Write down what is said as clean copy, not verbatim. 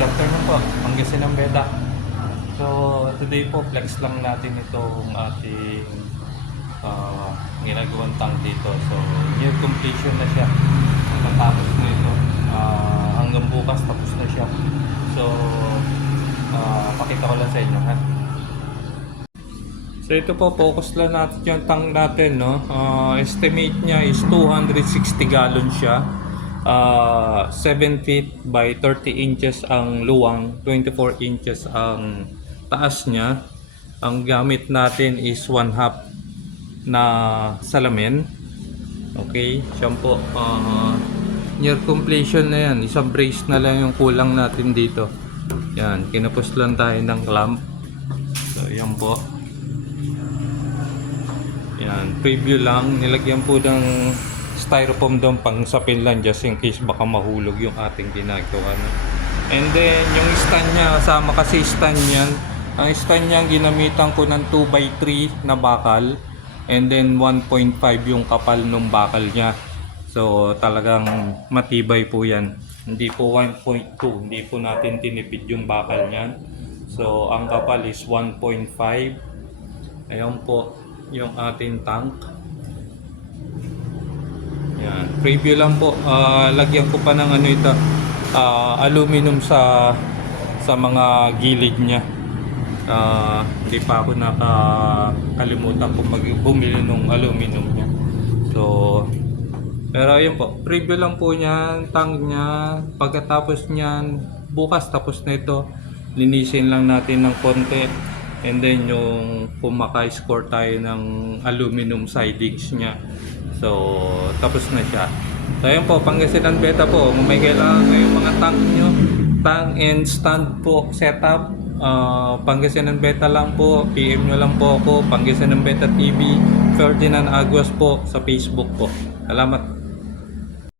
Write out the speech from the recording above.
Good afternoon po, Pangasinan Beta. So, today po, flex lang natin itong ating ginagawang tank dito. So, near completion na siya. Matatapos na ito. Hanggang bukas, tapos na siya. So, pakita ko lang sa inyo, ha? So, ito po, focus lang natin yung tank natin, no? Estimate niya is 260 gallon siya. 7 feet by 30 inches ang luwang, 24 inches ang taas niya. Ang gamit natin is 1/2 na salamin. Okay, siya po. Near completion na yan. Isang brace na lang yung kulang natin dito. Yan, kinapos lang tayo ng clamp. So, yan po. Yan, preview lang. Nilagyan po ng styrofoam doon pang sapin lang just in case baka mahulog yung ating ginagawa, no? And then yung stand niya, kasama kasi stand niyan. Ang stand niya ginamitan ko ng 2x3 na bakal, and then 1.5 yung kapal ng bakal niya. So talagang matibay po yan, hindi po 1.2, hindi po natin tinipid yung bakal niyan. So ang kapal is 1.5. Ayan po yung ating tank. Yan, preview lang po. Lagyan ko pa ng ano ito, aluminum sa mga gilid niya. Hindi pa ako nakakalimutan kung bumili ng aluminum niya. So, pero ayun po, preview lang po niyan, tank niya. Pagkatapos niyan, bukas tapos na ito, linisin lang natin ng konti. And then yung kung maka-score tayo ng aluminum sidings niya. So, tapos na siya. So, ayun po, Pangasinan Beta po. Kung may kailangan ngayong mga tank nyo, tank and stand po, setup. Pangasinan Beta lang po. PM nyo lang po ako. Pangasinan Beta TV. Ferdinand Aguas po sa Facebook po. Salamat.